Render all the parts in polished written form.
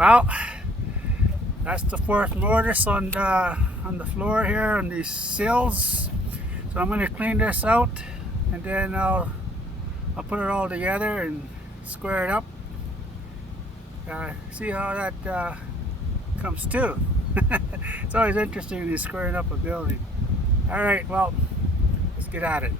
Well, that's the fourth mortise on the floor here on these sills. So I'm going to clean this out, and then I'll put it all together and square it up. See how that comes to. It's always interesting when you squaring up a building. All right, well, let's get at it.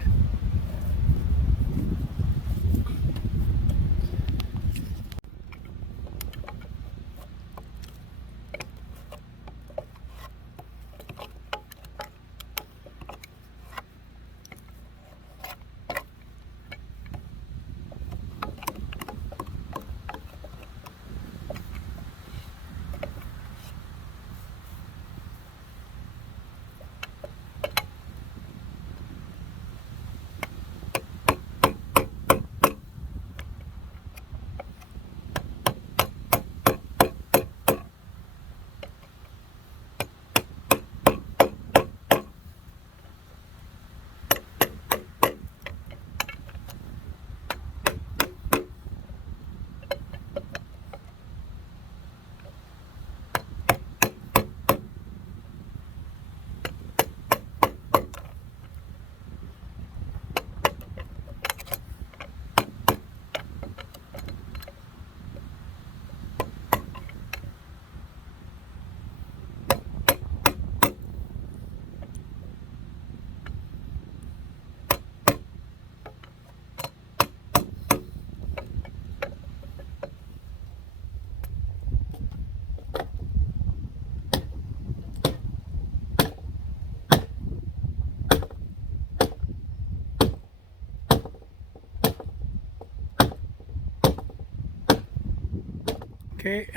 Okay,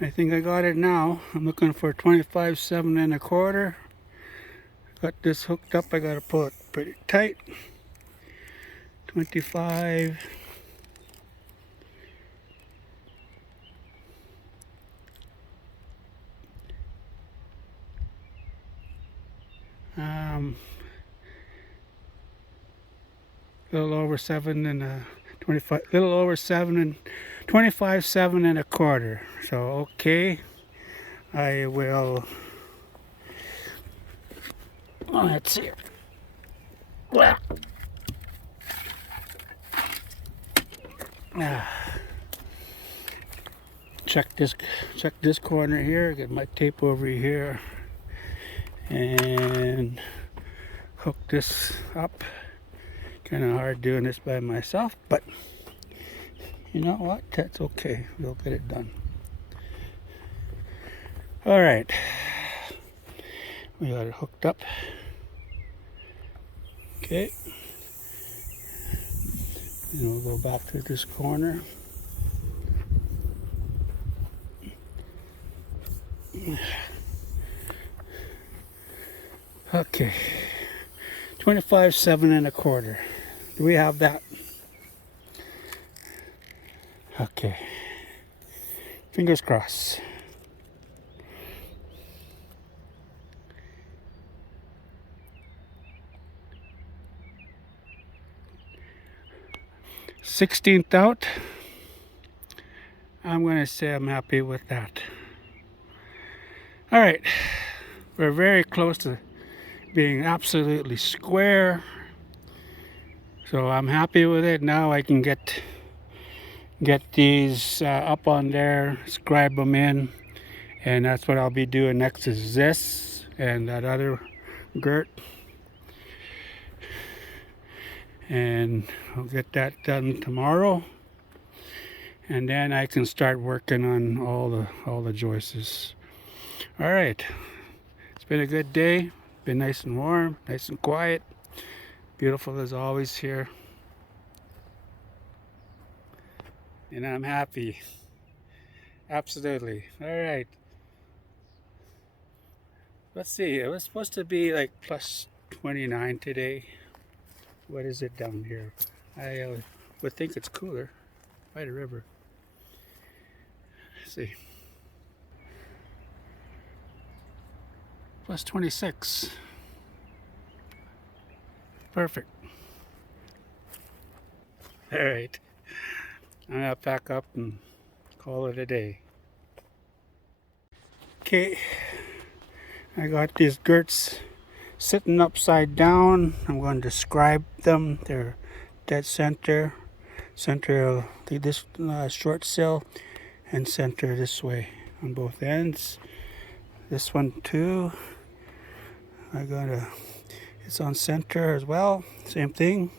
I think I got it now. I'm looking for 25 7 1/4. Got this hooked up. I gotta pull it pretty tight. 25. Little over 7 and 25. Little over 7 and 25 7 1/4. So okay, I will. Oh, let's see. Check this corner here. Get my tape over here and hook this up. Kind of hard doing this by myself, but you know what? That's okay. We'll get it done. All right, we got it hooked up. Okay, and we'll go back to this corner. Okay, 25 7 1/4. Do we have that? Okay, fingers crossed. Sixteenth out. I'm going to say I'm happy with that. All right, we're very close to being absolutely square, so I'm happy with it. Now I can get these up on there, scribe them in, and that's what I'll be doing next. Is this and that other girt, and I'll get that done tomorrow, and then I can start working on all the joists. All right, it's been a good day. Been nice and warm, nice and quiet, beautiful as always here, and I'm happy. Absolutely. All right, let's see, it was supposed to be like plus 29 today. What is it down here? I would think it's cooler by the river. Let's see, plus 26. Perfect. All right, I'm gonna pack up and call it a day. Okay, I got these girts sitting upside down. I'm going to describe them. They're dead center of this short sill, and center this way on both ends. This one too, it's on center as well, same thing.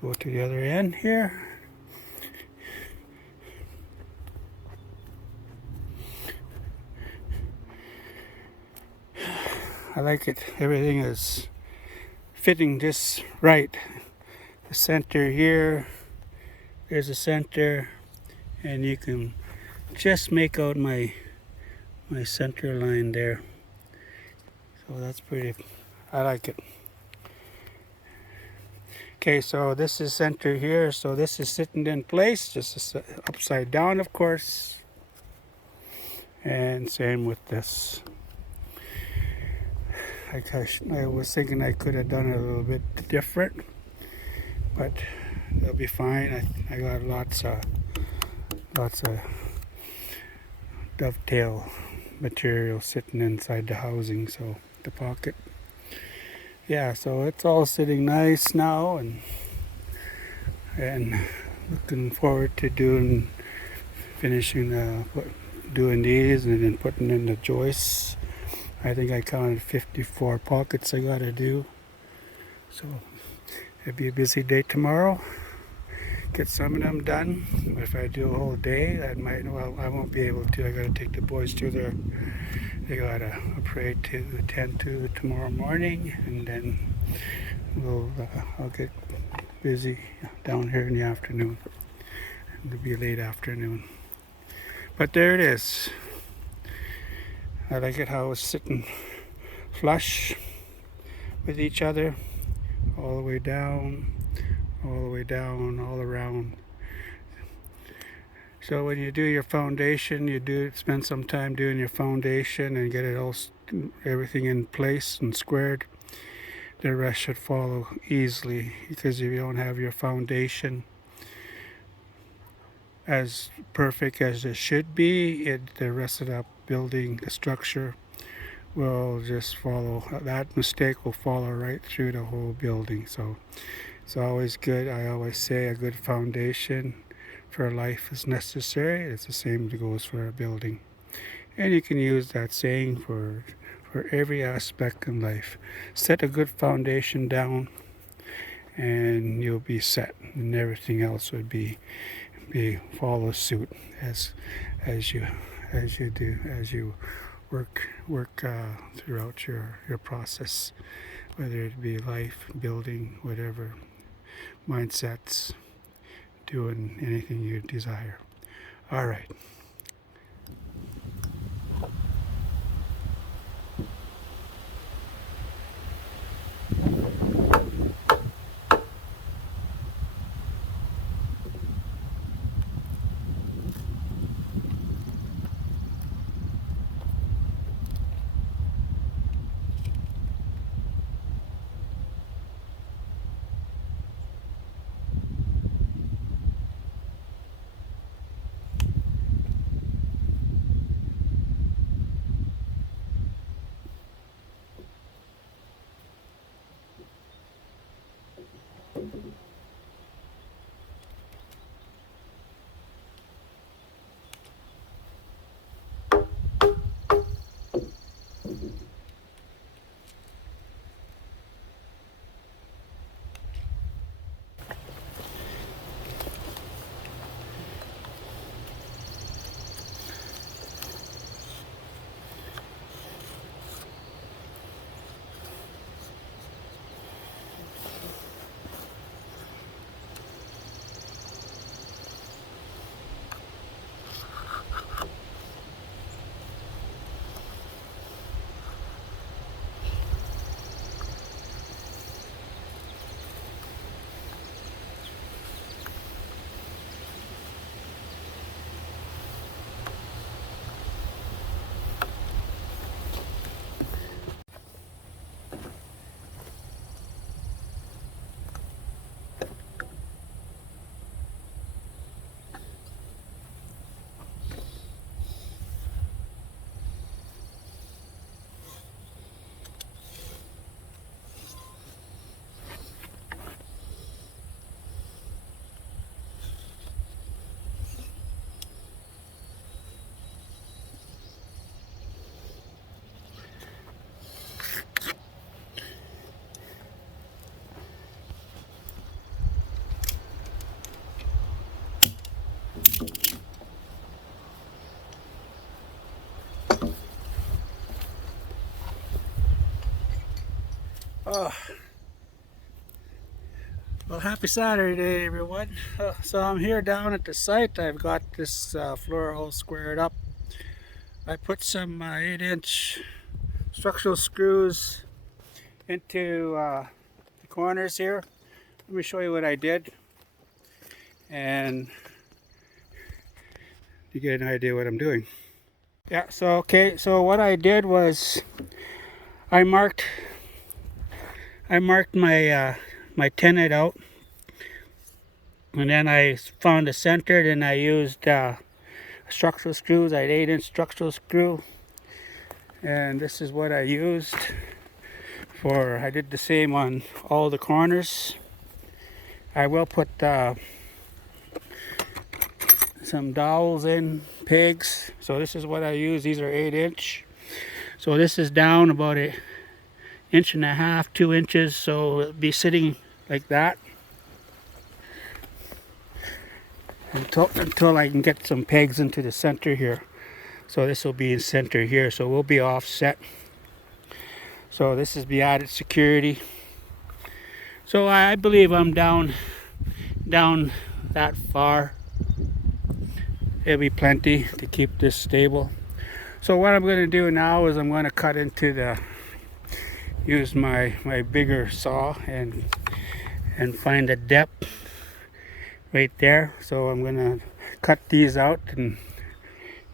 Go to the other end here. I like it. Everything is fitting just right. The center here, there's a center, and you can just make out my center line there. So that's pretty, I like it. Okay, so this is center here, so this is sitting in place, just upside down, of course. And same with this. I was thinking I could have done it a little bit different, but they'll be fine. I got lots of dovetail material sitting inside the housing, so the pocket. Yeah, so it's all sitting nice now, and looking forward to doing these and then putting in the joists. I think I counted 54 pockets I gotta do. So it'll be a busy day tomorrow. Get some of them done. If I do a whole day, I won't be able to. I gotta take the boys to they got a parade to attend to tomorrow morning, and then I'll get busy down here in the afternoon. It'll be a late afternoon. But there it is. I like it how it's sitting flush with each other, all the way down, all around. So when you do your foundation, spend some time doing your foundation and get it everything in place and squared. The rest should follow easily, because if you don't have your foundation as perfect as it should be, the rest of the building, the structure will just follow. That mistake will follow right through the whole building. So it's always good. I always say a good foundation for life is necessary. It's the same that goes for a building. And you can use that saying for every aspect in life. Set a good foundation down and you'll be set, and everything else would be follow suit as you work throughout your process, whether it be life, building, whatever, mindsets, doing anything you desire. All right. Oh, well, happy Saturday, everyone. So I'm here down at the site. I've got this floor all squared up. I put some 8-inch structural screws into the corners here. Let me show you what I did, and you get an idea what I'm doing. Yeah, so okay, so what I did was I marked my my tenon out, and then I found a center, and I used structural screws. I had 8-inch structural screw, and this is what I used for. I did the same on all the corners. I will put some dowels in, pegs. So this is what I use. These are 8-inch. So this is down about an 1.5 inches, 2 inches. So it'll be sitting like that until I can get some pegs into the center here. So this will be in center here. So we'll be offset. So this is the added security. So I believe I'm down that far. It'll be plenty to keep this stable. So what I'm going to do now is I'm going to cut into use my bigger saw and find a depth right there. So I'm going to cut these out and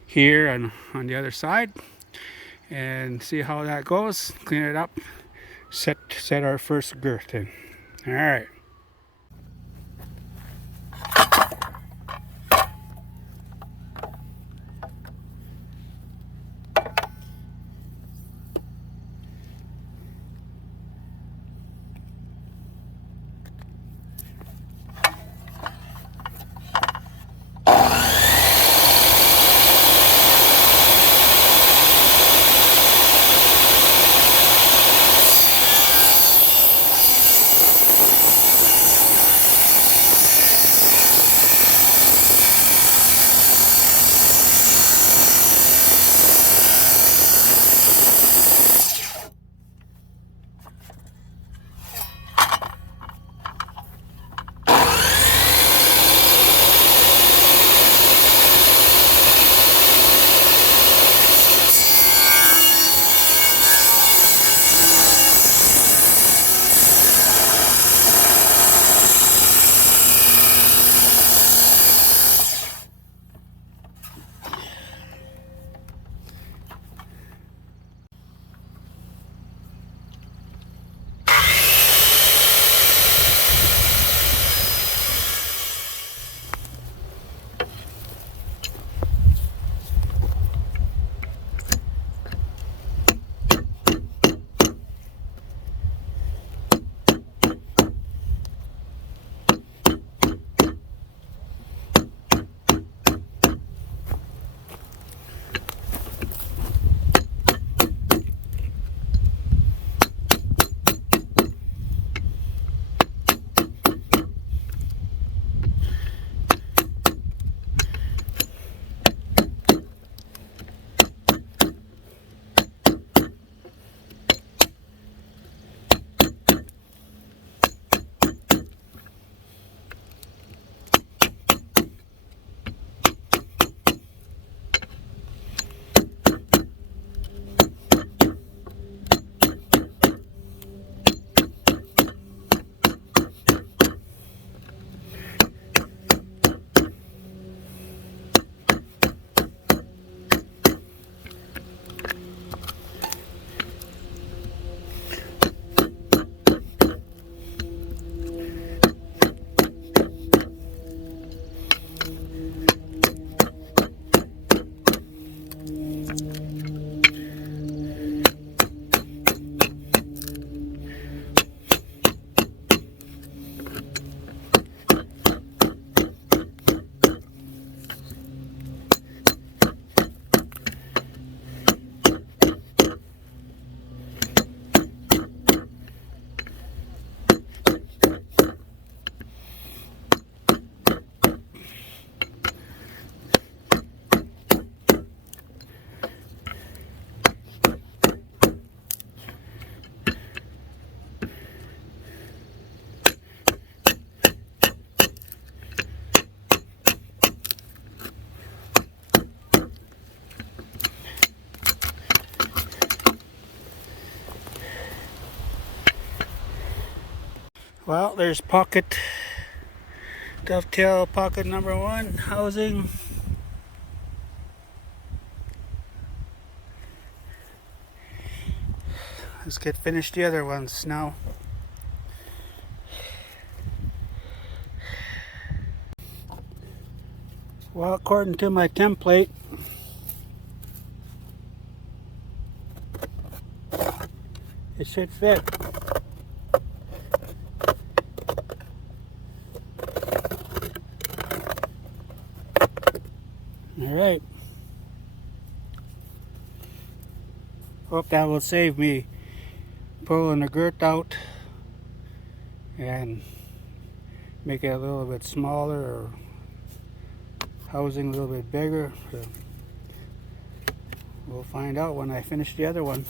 here and on the other side and see how that goes. Clean it up, set our first girth in. All right. Well, there's pocket, dovetail pocket number 1 housing. Let's get finished the other ones now. Well, according to my template, it should fit. Alright. Hope that will save me pulling the girth out and make it a little bit smaller, or housing a little bit bigger. So we'll find out when I finish the other one.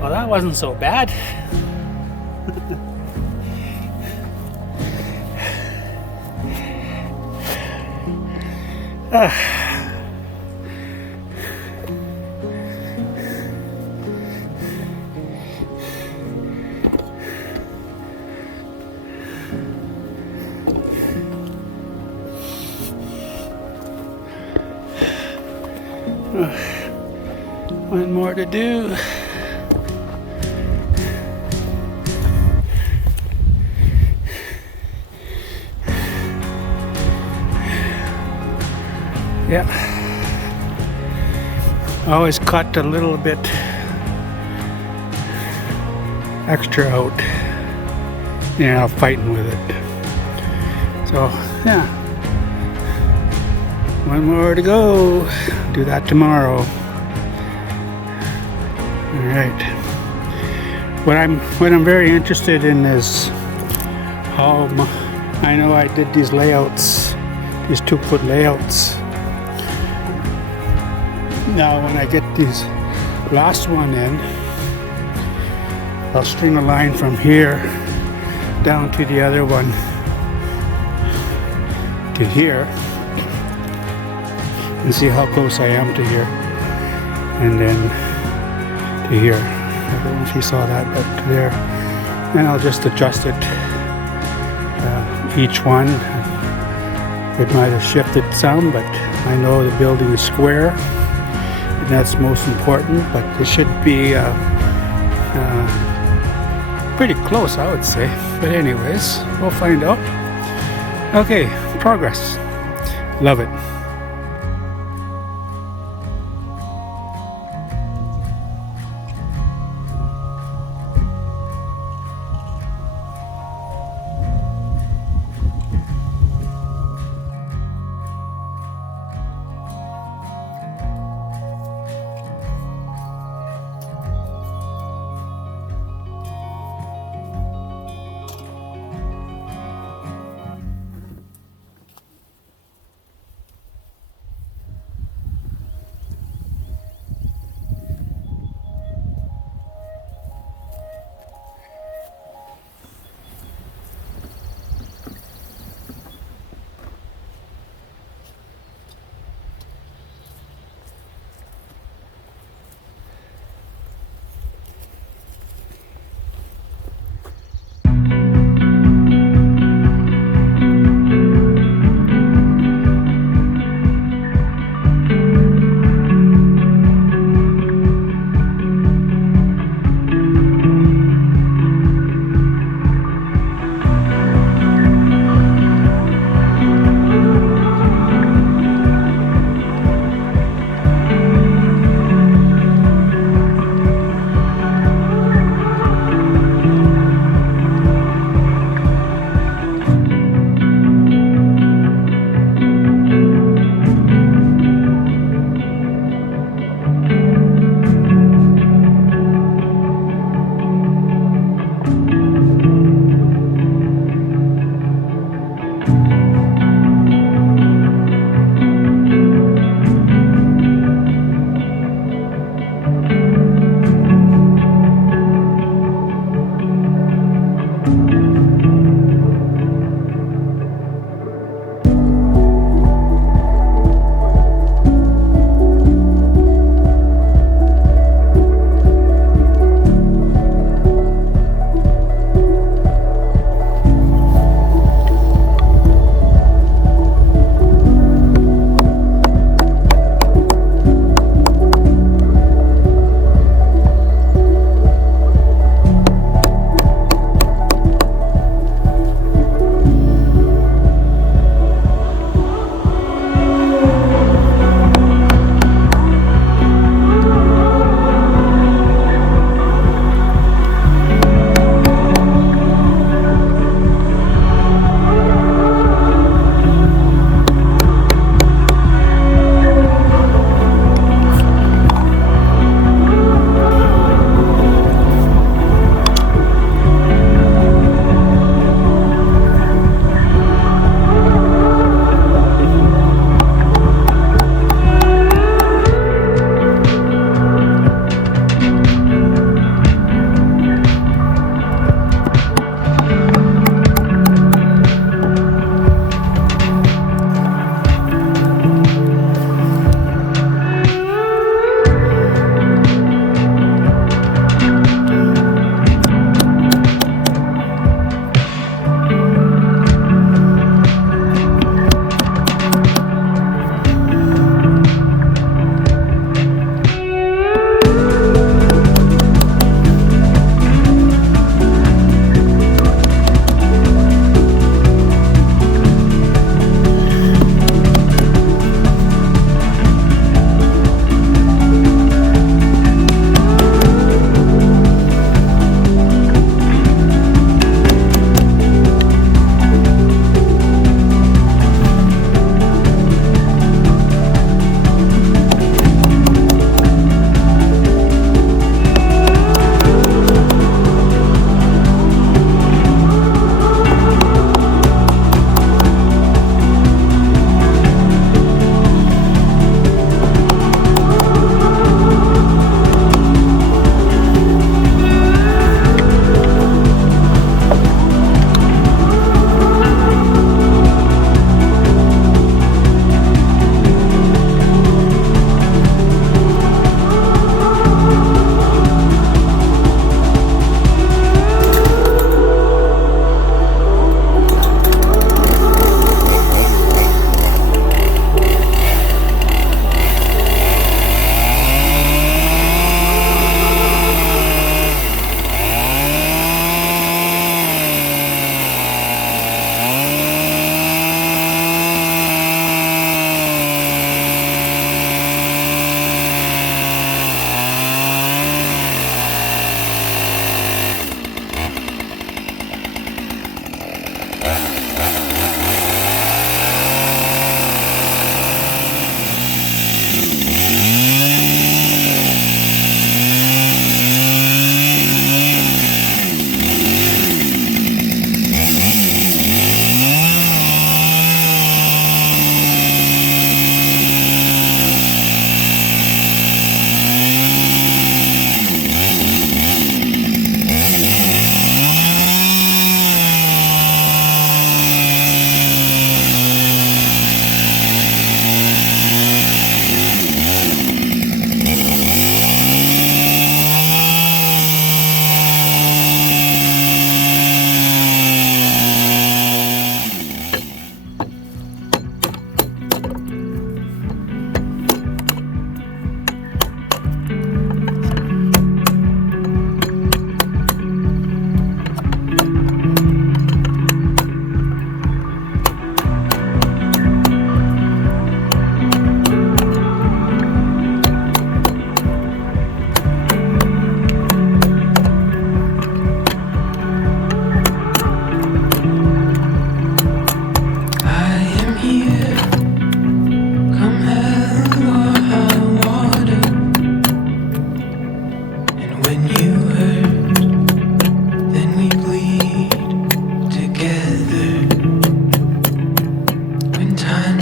Well, that wasn't so bad. One more to do. Yeah, always cut a little bit extra out, fighting with it. So yeah, one more to go. Do that tomorrow. All right. What I'm very interested in is how I know I did these layouts, these 2-foot layouts. Now when I get these last one in, I'll string a line from here down to the other one to here and see how close I am to here, and then to here. I don't know if you saw that, but to there. And I'll just adjust it, each one. It might have shifted some, but I know the building is square, and that's most important, but it should be pretty close, I would say. But anyways, we'll find out. Okay, progress. Love it.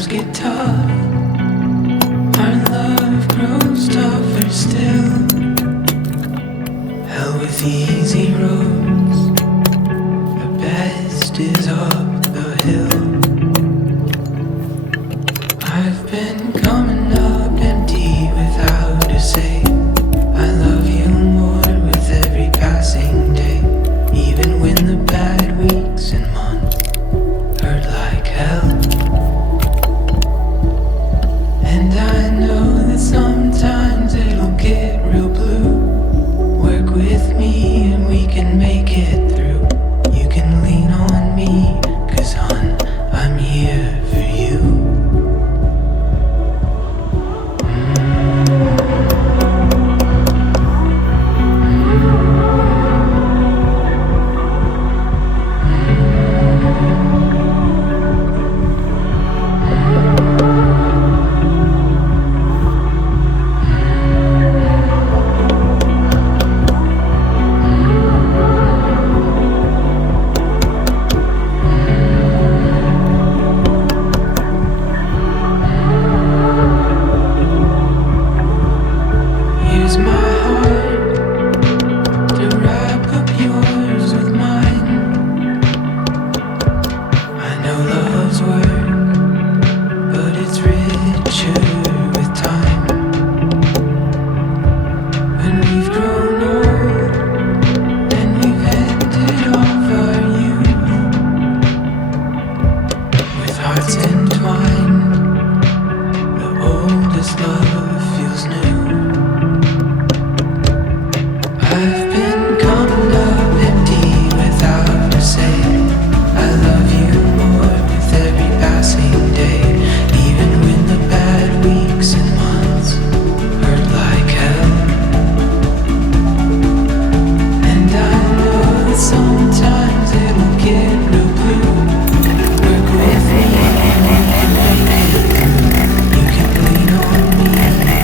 times get tough, our love grows tougher still. Hell with easy roads, the best is up the hill. I've been coming up empty without a say. I love you more with every passing day, even when the bad weeks and months hurt like hell. And I know that sometimes it'll get real blue. Work with me and we can make it through. You can lean on me, 'cause hon, I'm here for you. Use my heart to wrap up yours with mine. I know love's work, but it's richer with time. When we've grown old and we've ended off our youth, with hearts entwined, the oldest love feels new. I've been coming up empty without a say. I love you more with every passing day, even when the bad weeks and months hurt like hell. And I know that sometimes it'll get real blue. Work with me and we can make it through. You can lean on me.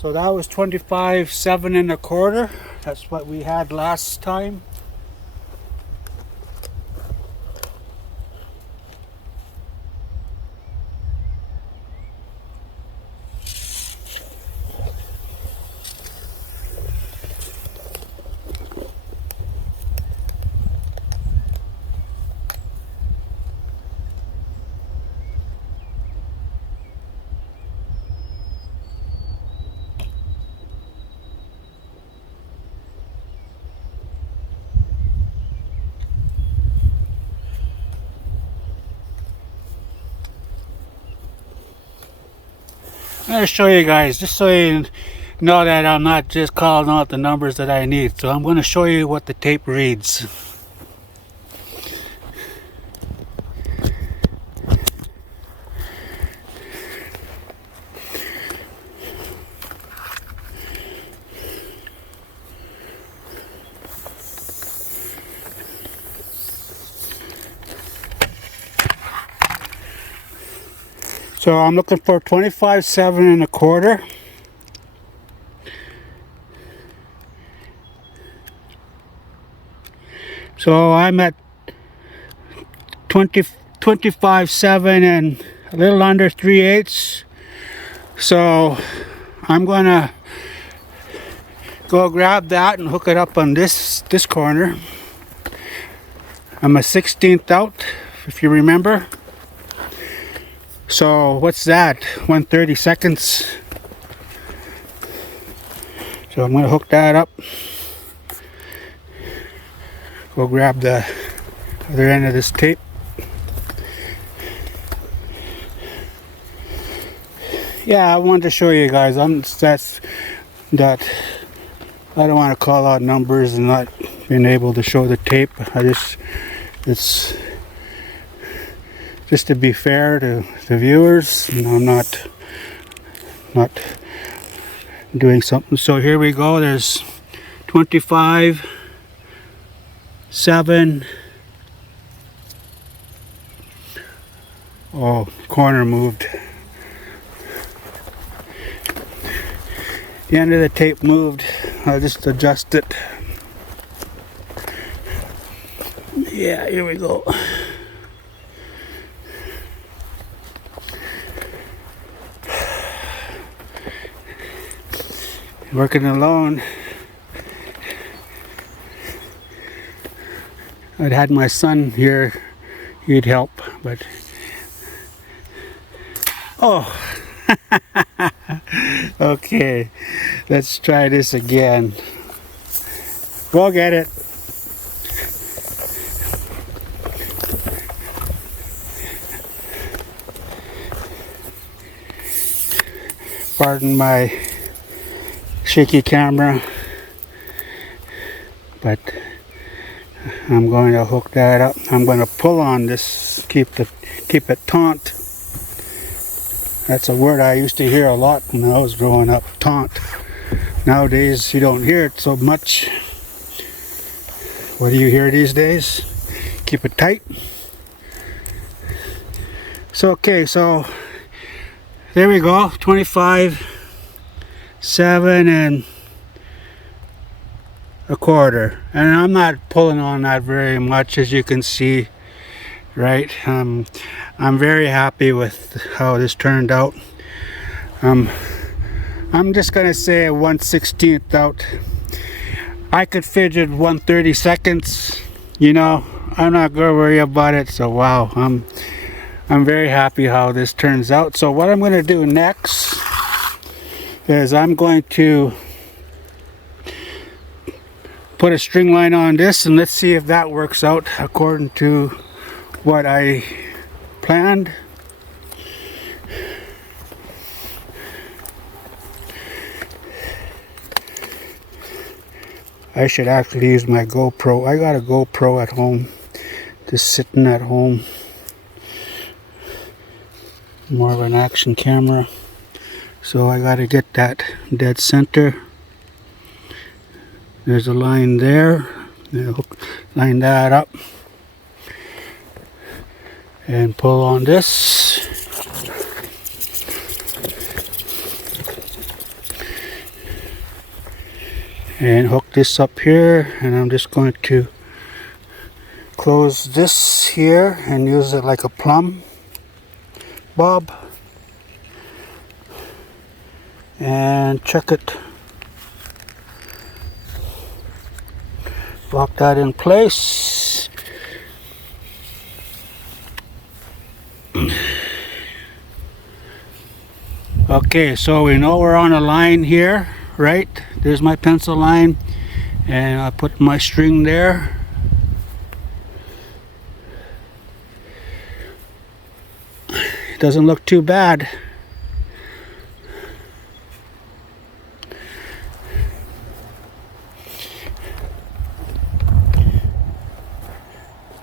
So that was 25 7 1/4. That's what we had last time. I'm going to show you guys, just so you know that I'm not just calling out the numbers that I need. So I'm going to show you what the tape reads. So I'm looking for 25 7 1/4. So I'm at 25 7 and a little under 3/8. So I'm gonna go grab that and hook it up on this corner. I'm a 16th out, if you remember. So what's that? 1/32. So I'm gonna hook that up. Go grab the other end of this tape. Yeah, I wanted to show you guys. That I don't want to call out numbers and not being able to show the tape. It's just to be fair to the viewers, and I'm not doing something. So here we go. There's 25 7. Oh, corner moved. The end of the tape moved. I'll just adjust it. Yeah, here we go. Working alone. I'd had my son here, he'd help, but oh. Okay, let's try this again. Go get it. Pardon my shaky camera, but I'm going to hook that up. I'm going to pull on this, keep it taut. That's a word I used to hear a lot when I was growing up, taut. Nowadays you don't hear it so much. What do you hear these days? Keep it tight. So okay, so there we go, 25 7 1/4, and I'm not pulling on that very much, as you can see, right? I'm very happy with how this turned out. I'm just gonna say a 1/16 out. I could fidget 1/32. You know, I'm not gonna worry about it. So wow, I'm very happy how this turns out. So what I'm gonna do next is I'm going to put a string line on this, and let's see if that works out according to what I planned. I should actually use my GoPro. I got a GoPro at home, just sitting at home. More of an action camera. So I got to get that dead center. There's a line there. Line that up. And pull on this. and hook this up here, and I'm just going to close this here and use it like a plumb bob and check it. Lock that in place. Okay, so we know we're on a line here, right? There's my pencil line, and I put my string there. Doesn't look too bad.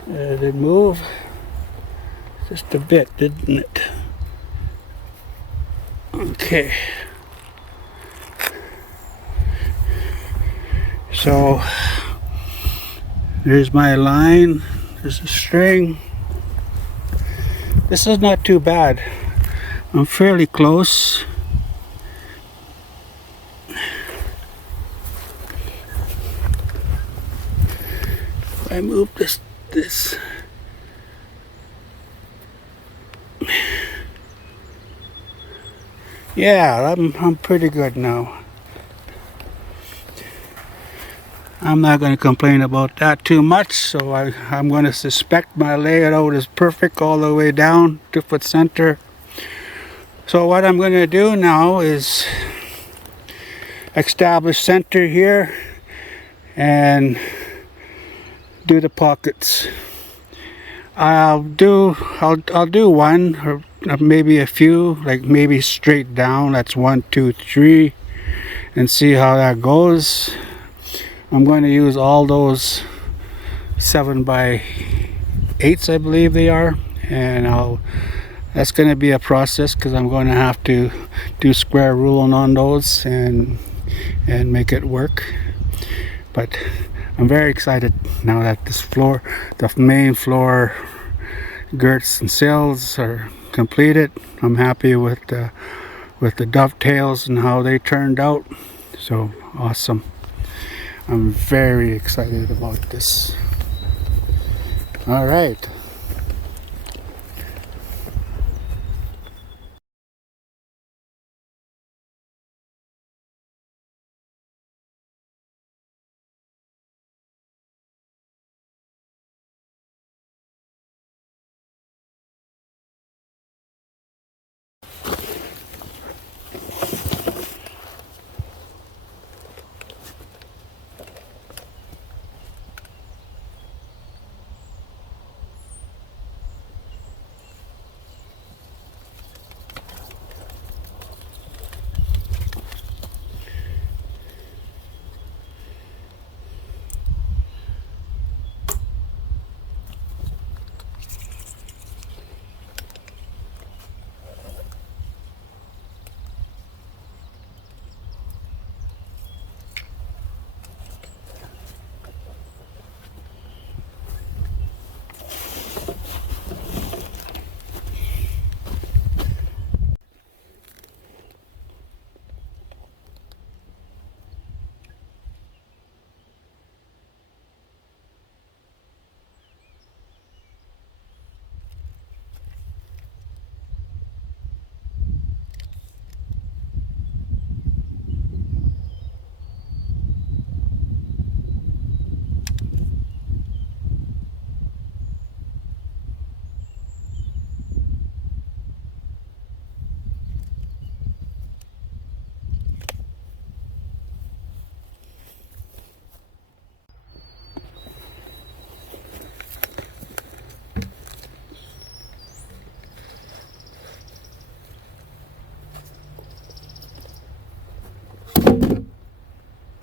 Did it move? Just a bit, didn't it? Okay. So there's my line. There's a string. This is not too bad. I'm fairly close. If I move this. Yeah, I'm pretty good now. I'm not going to complain about that too much, so I'm going to suspect my layout is perfect all the way down to foot center. So what I'm going to do now is establish center here and do the pockets. I'll do one or maybe a few, like maybe straight down. That's 1, 2, 3, and see how that goes. I'm going to use all those 7x8s, I believe they are, and that's going to be a process because I'm going to have to do square ruling on those and make it work. But I'm very excited now that this floor, the main floor girts and sills are completed. I'm happy with the dovetails and how they turned out. So awesome. I'm very excited about this. All right.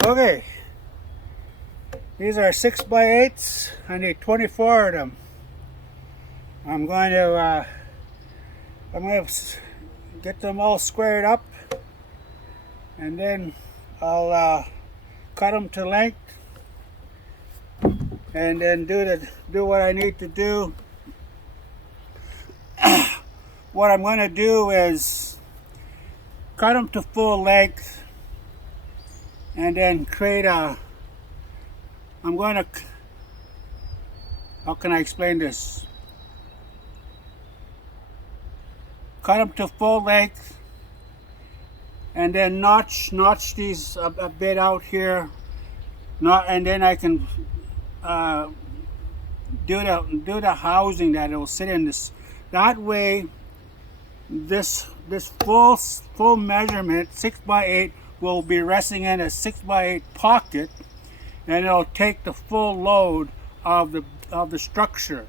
Okay, these are 6x8s. I need 24 of them. I'm going to get them all squared up, and then I'll cut them to length, and then do what I need to do. What I'm going to do is cut them to full length, and then create a, I'm going to, how can I explain this? Cut them to full length, and then notch these a bit out here, and then I can do the housing that it will sit in this. That way, this full measurement 6x8 will be resting in a 6x8 pocket, and it'll take the full load of the structure.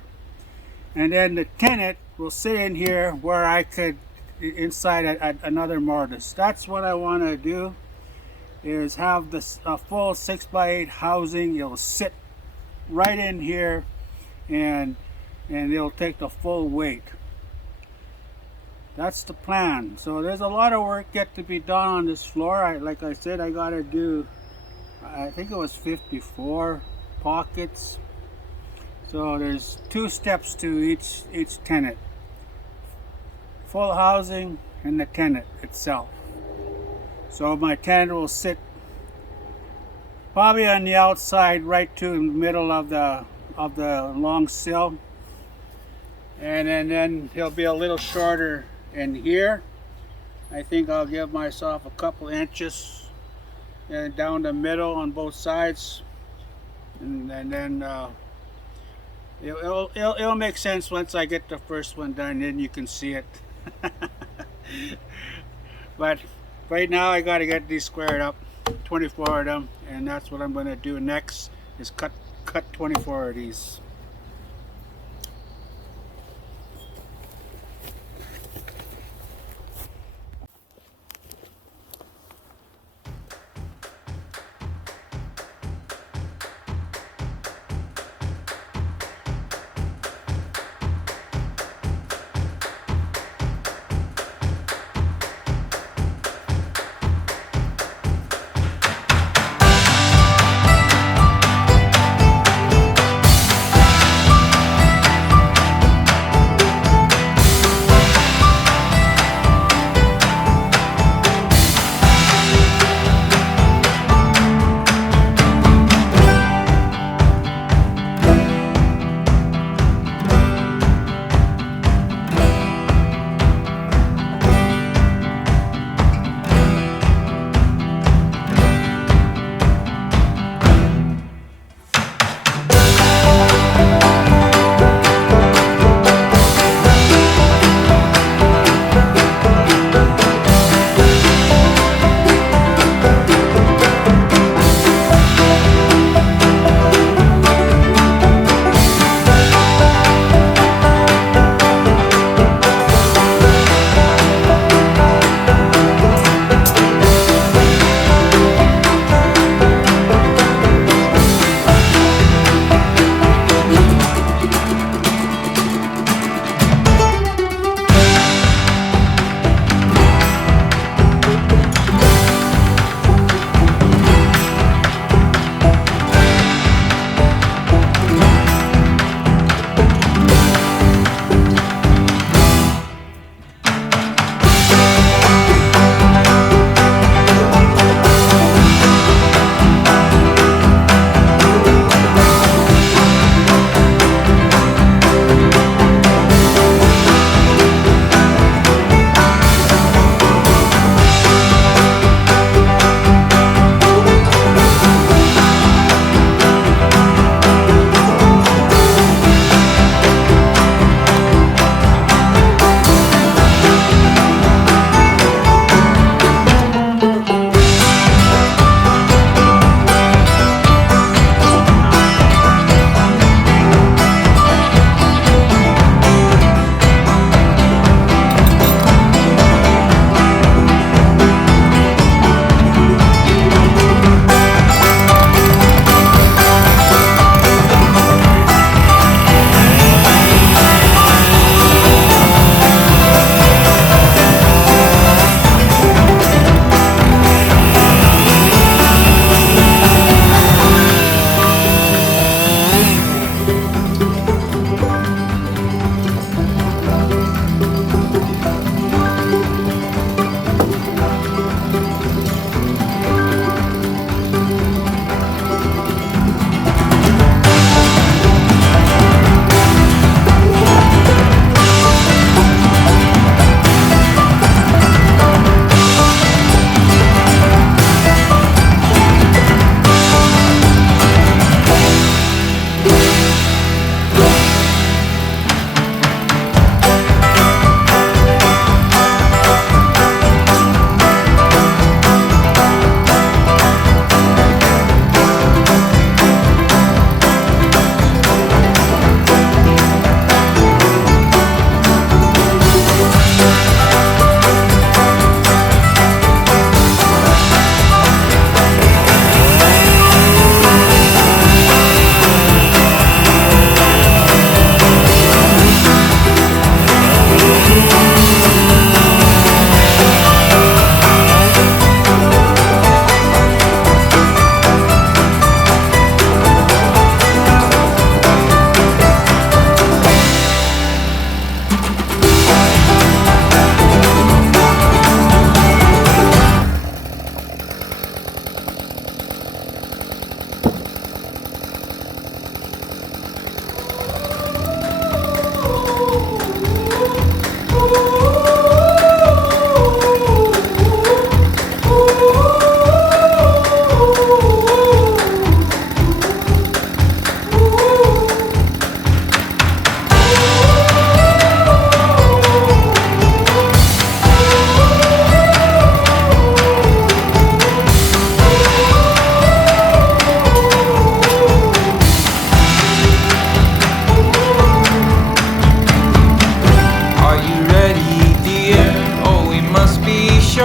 And then the tenant will sit in here where I could inside another mortise. That's what I want to do, is have this a full 6x8 housing. It'll sit right in here, and it'll take the full weight. That's the plan. So there's a lot of work yet to be done on this floor. Like I said, I gotta do, I think it was 54 pockets. So there's 2 steps to each tenant. Full housing and the tenant itself. So my tenant will sit probably on the outside, right to the middle of the long sill, and then he'll be a little shorter in here. I think I'll give myself a couple inches and down the middle on both sides, and then it'll make sense once I get the first one done. Then you can see it. But right now I got to get these squared up, 24 of them, and that's what I'm going to do next, is cut 24 of these.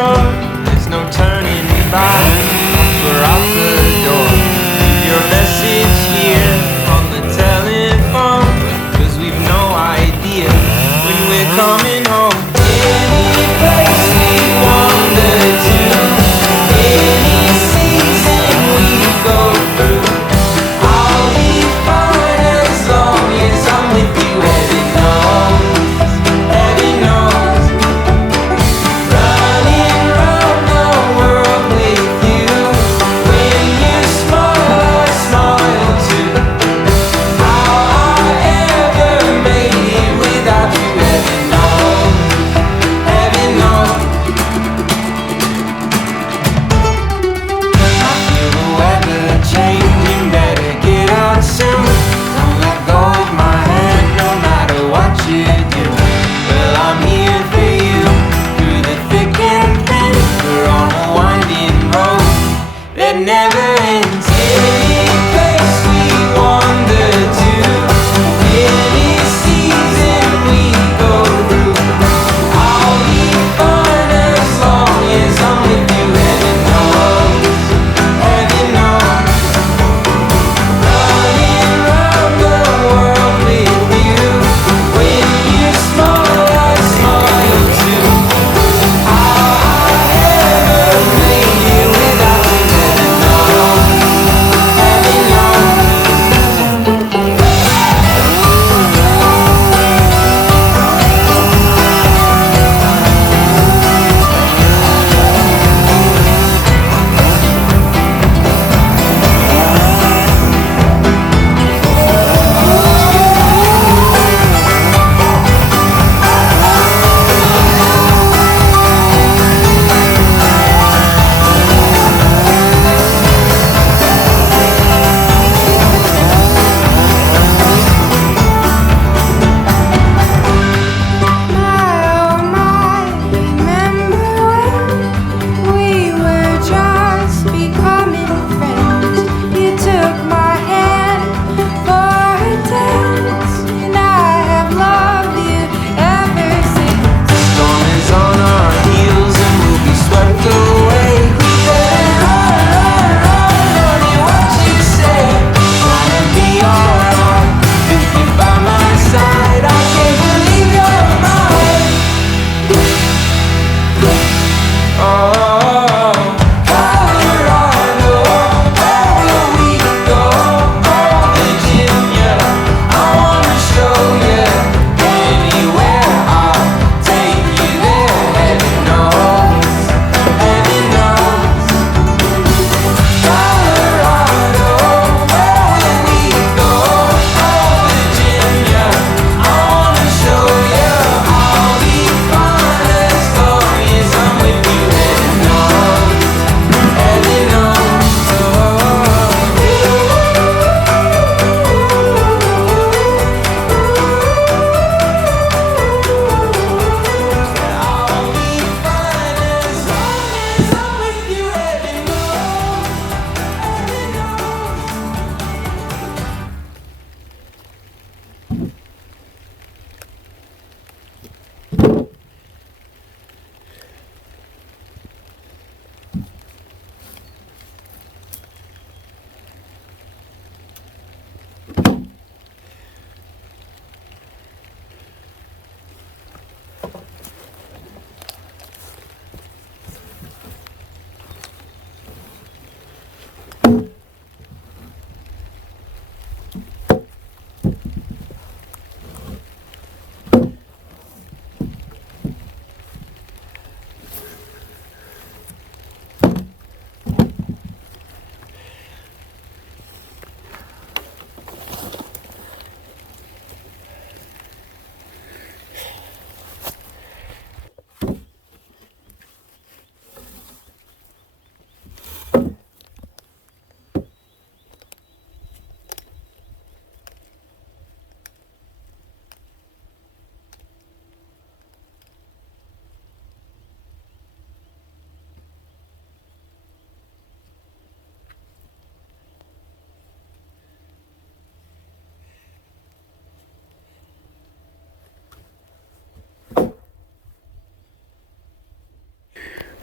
sure there's no turning back. We're out the door. Leave your message here on the telephone, 'cause we've no idea when we're coming home. Any place we wander to, any season we go through, I'll be fine as long as I'm with you. Heaven knows, heaven knows. Running round the world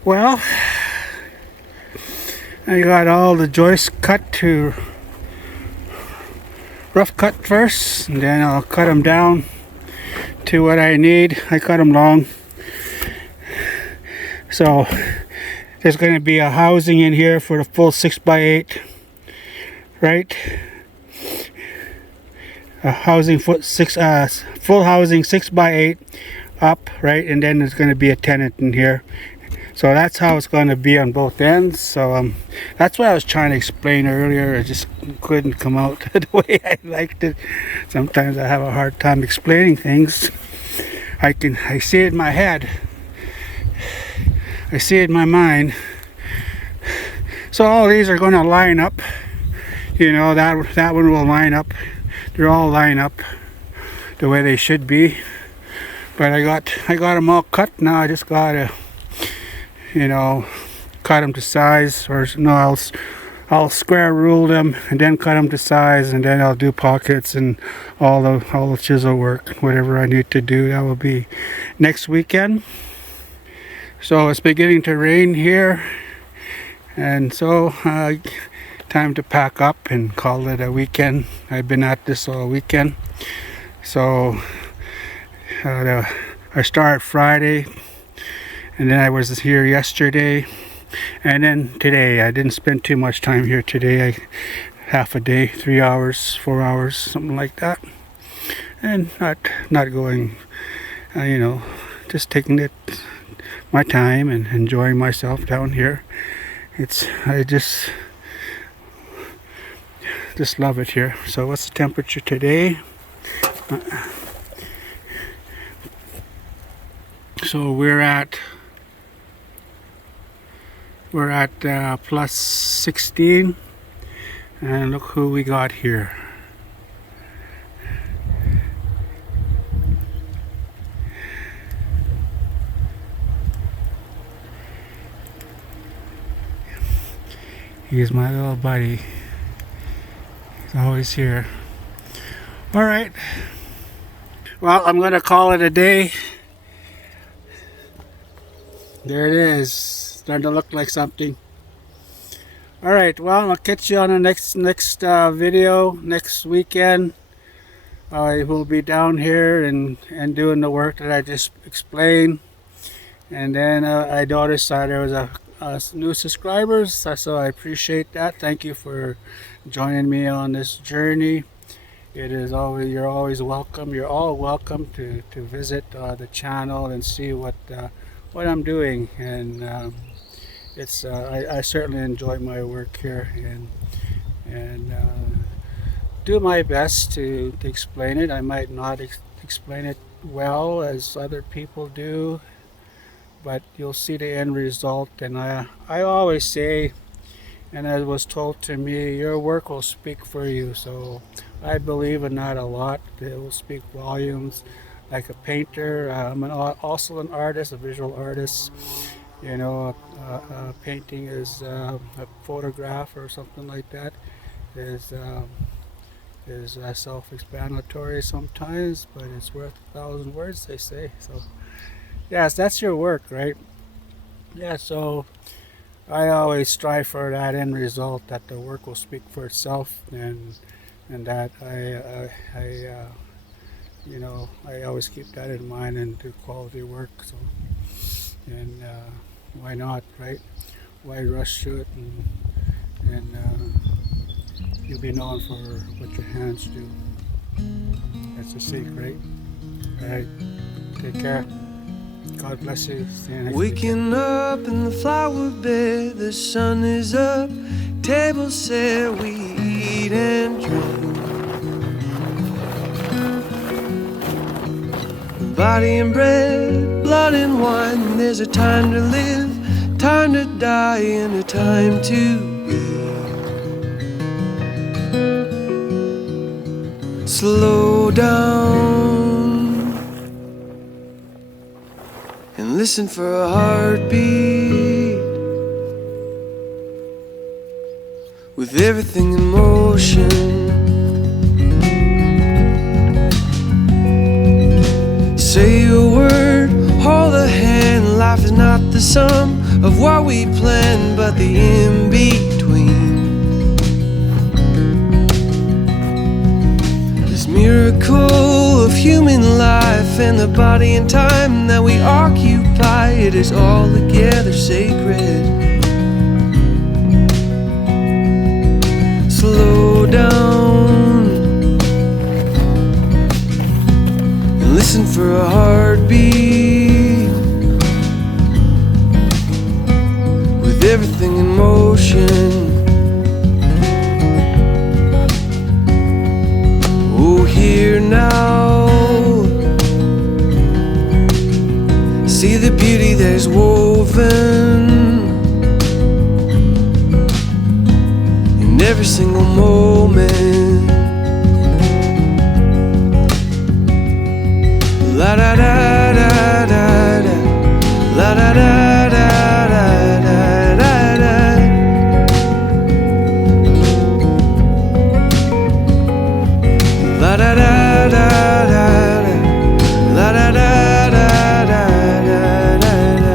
Well, I got all the joists cut to rough cut first, and then I'll cut them down to what I need. I cut them long. So there's going to be a housing in here for the full 6x8, right? A housing full housing 6x8 up, right? And then there's going to be a tenant in here. So that's how it's going to be on both ends. So that's what I was trying to explain earlier. I just couldn't come out the way I liked it. Sometimes I have a hard time explaining things. I see it in my head. I see it in my mind. So all these are going to line up. You know, that one will line up. They're all line up the way they should be. But I got them all cut now. I just gotta, you know, cut them to size, or no, I'll square rule them and then cut them to size, and then I'll do pockets and all the chisel work, whatever I need to do. That will be next weekend. So it's beginning to rain here, and so time to pack up and call it a weekend. I've been at this all weekend. So I started Friday, and then I was here yesterday, and then today. I didn't spend too much time here today. Half a day, 3 hours, 4 hours, something like that, and not going, you know, just taking it my time and enjoying myself down here. I just love it here. So what's the temperature today? So we're at plus 16, and look who we got here. He's my little buddy. He's always here. All right. Well, I'm gonna call it a day. There it is. Starting to look like something. All right. Well, I'll catch you on the next video next weekend. I will be down here and doing the work that I just explained. And then I noticed that there was new subscribers, so I appreciate that. Thank you for joining me on this journey. You're always welcome. You're all welcome to visit the channel and see what I'm doing, and I certainly enjoy my work here, and do my best to explain it. I might not explain it well as other people do, but you'll see the end result. And I always say, and as was told to me, your work will speak for you. So I believe in that a lot. It will speak volumes. Like a painter, I'm also an artist, a visual artist. You know, painting is a photograph or something like that. Is self-explanatory sometimes, but it's worth 1,000 words, they say. So yes, that's your work, right? Yeah, so I always strive for that end result, that the work will speak for itself, and that you know, I always keep that in mind and do quality work. So, and why not, right? Why rush to it, and you'll be known for what your hands do. That's the secret. All right, take care. God bless you. See you next Waking up in the flower bed, the sun is up, table set, we eat and drink. Body and bread, blood and wine, there's a time to live, time to die, and a time to be. Slow down and listen for a heartbeat, with everything in motion. Say a word, hold a hand. Life is not the sum of what we planned, but the in-between. This miracle of human life and the body and time that we occupy, it is altogether sacred. Slow down and listen for a heartbeat, with everything in motion. Oh, here now, see the beauty that is woven in every single moment. La da da da da da, la da da da da da da da. La da da da da da, la da da da da da da.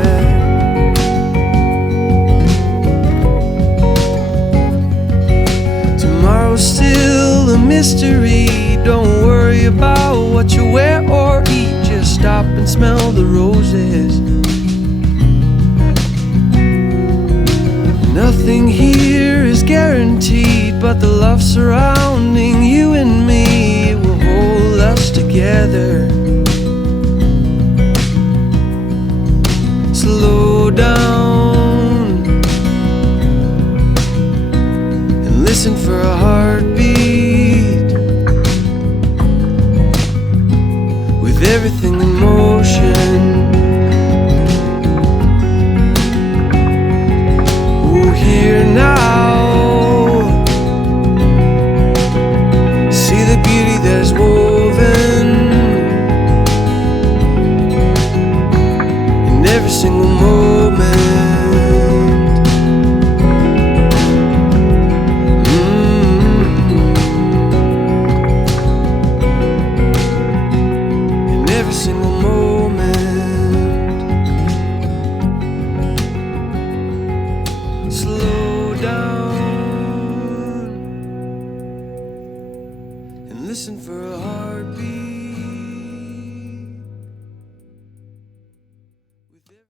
Tomorrow's still a mystery. Don't worry about what you wear or eat. Just stop and smell the roses. Nothing here is guaranteed, but the love surrounding you and me, it will hold us together. Slow down and listen for a heartbeat, with everything in motion. Oh, here now, see the beauty that is woven in every single moment. In every single moment. Slow down and listen for a heartbeat.